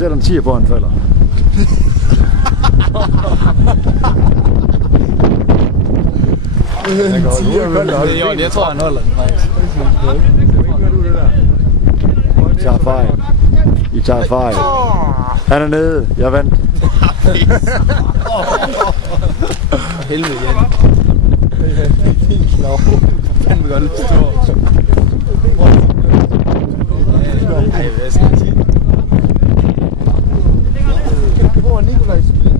sætter en 10'er på, han falder. Jeg tror, han holder den faktisk. I tager fejl. I tager fejl. Han er nede. Jeg vandt. Helvede igen. Helt slov. Fanden vil godt lidt stor. Ej, hvad skal jeg sige? Hvor er Nikolaj spil?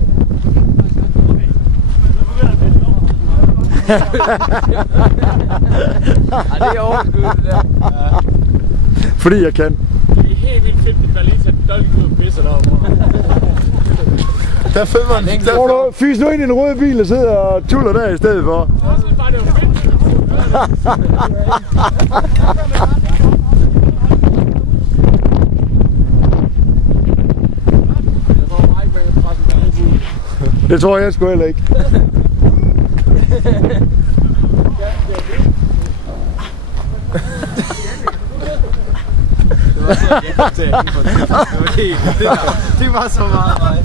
Det er overskud, det der. Fordi jeg kan. Det er helt vildt fedt, at der lige tager dolk ud og pisser derovre. Der er femmeren. Tror du, fys nu ind i en rød bil og sidder og tuller der i stedet for. Jeg synes bare, det var fedt. Det tror jeg sgu heller ikke. Det var så meget.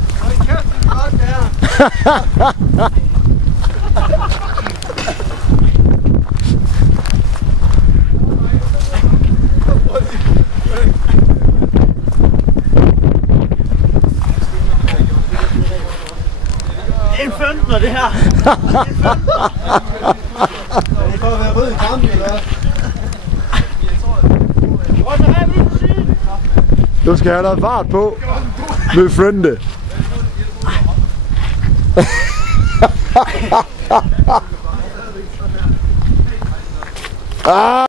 Det er en 15'er, det her. Det får at være rød i kampen, eller hvad? Du skal have noget fart på. Med frende.